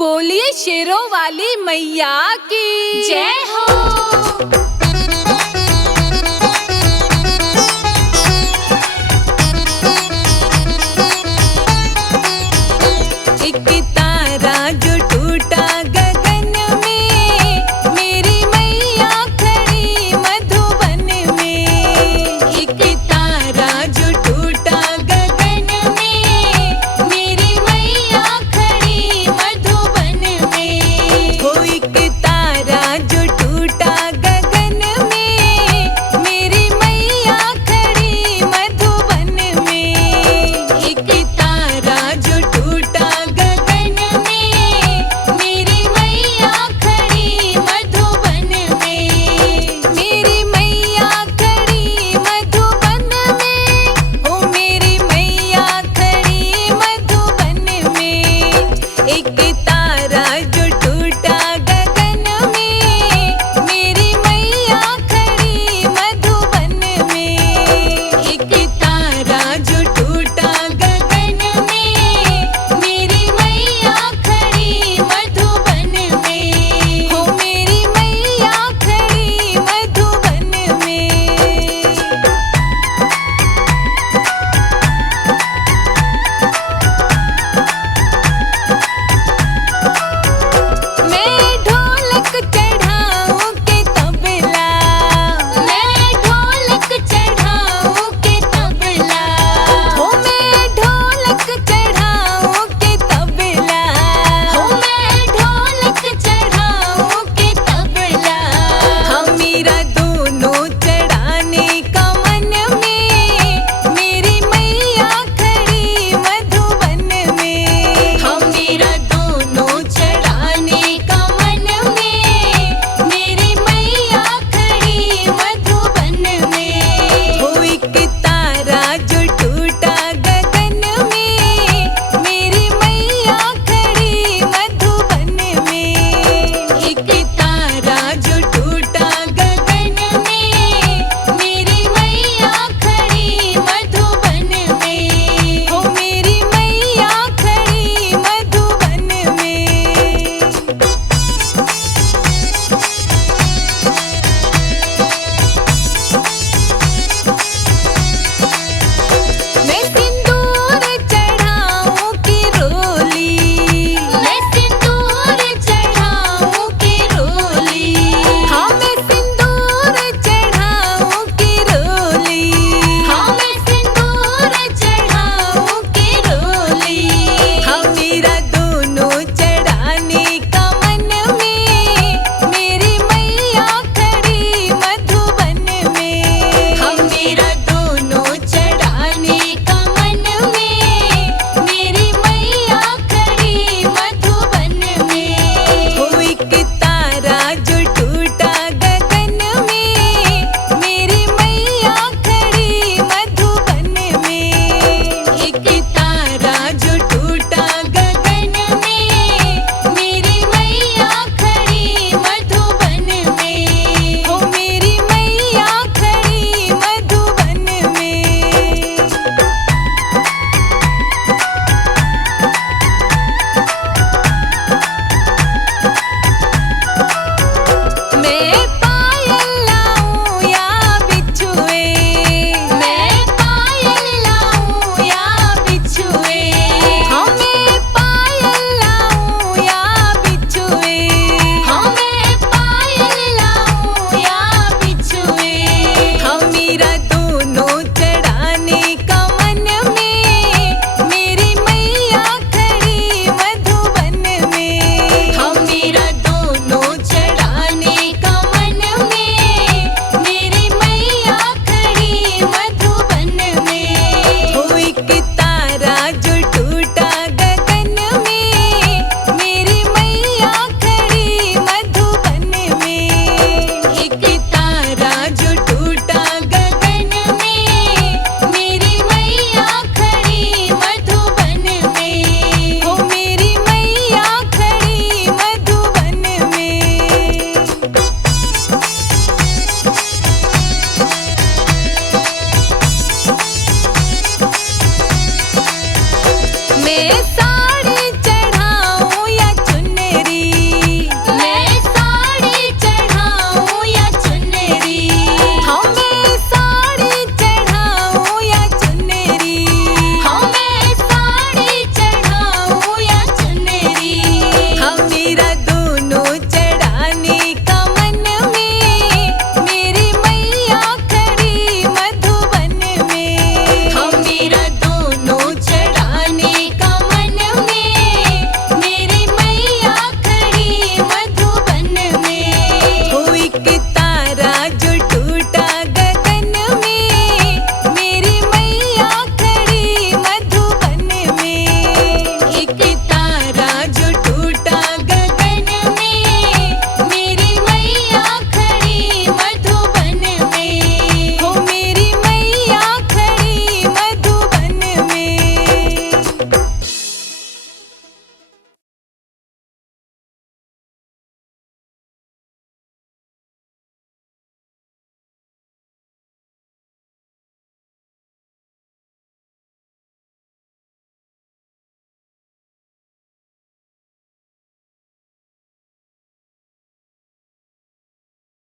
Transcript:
बोलिए शेरों वाली मैया की जय हो। एक तारा जो टूटा गगन में, मेरी मैया खड़ी मधुबन में। एक तारा जो टूटा गगन में, मेरी मैया खड़ी मधुबन में। हो एक तारा जो टूटा गगन में, मेरी मैया खड़ी मधुबन में। एक तारा जो टूटा गगन में, मेरी मैया खड़ी मधुबन में। मेरी मैया खड़ी मधुबन में, ओ मेरी मैया खड़ी मधुबन में। एक तारा जो टूटा गगन में, मेरी मैया खड़ी मधुबन में। एक तारा जो टूटा गगन में, मेरी मैया खड़ी मधुबन में। हो मेरी मैया खड़ी मधुबन में। मैं ढोलक चढ़ाऊं के तबला, मैं ढोलक चढ़ाऊं के तबला। हो मैं ढोलक चढ़ाऊं के तबला। हो मैं ढोलक चढ़ाऊं के तबला। हम मेरा दोनों चढ़ाने का मन में, मेरी मैया खड़ी मधुबन में। हम मेरा दोनों चढ़ाने का मन में, मेरी मैया खड़ी मधुबन में। हो एक तारा जो टूटा गगन में, मेरी मैया खड़ी मधुबन में। एक तारा जो टूटा गगन में, मेरी मैया खड़ी मधुबन में। हो मेरी मैया खड़ी मधुबन में। मैं सिंदूर चढ़ाऊं की रोली, मैं सिंदूर चढ़ाऊं की रोली। हाँ मैं सिंदूर चढ़ाऊं की रोली। हाँ मैं सिंदूर चढ़ाऊं की रोली। हाँ मेरा दोनों चढ़ाने का मन में, मेरी मैया खड़ी मधुबन में। हम मेरा दोनों चढ़ाने का मन में, मेरी मैया खड़ी मधुबन में। हो एक तारा जो टूटा गगन में, मेरी मैया खड़ी मधुबन में। एक तारा जो टूटा गगन में, मेरी मैया खड़ी मधुबन में। हो मेरी मैया खड़ी मधुबन में। मैं पायल लाऊं या बिछुए, मैं पायल लाऊं या बिछुए। हाँ मैं पायल लाऊं या बिछुए। हाँ मैं पायल लाऊं या बिछुए। हाँ मेरा दोनों चढ़ाने का मन में, मेरी मैया खड़ी मधुबन में। हम मेरा दोनों चढ़ाने का मन में, मेरी मैया खड़ी मधुबन में। हो एक तारा जो टूटा गगन में, मेरी मैया खड़ी मधुबन में। एक तारा जो टूटा गगन में, मेरी मैया खड़ी मधुबन में। हो मेरी मैया खड़ी मधुबन में। मैं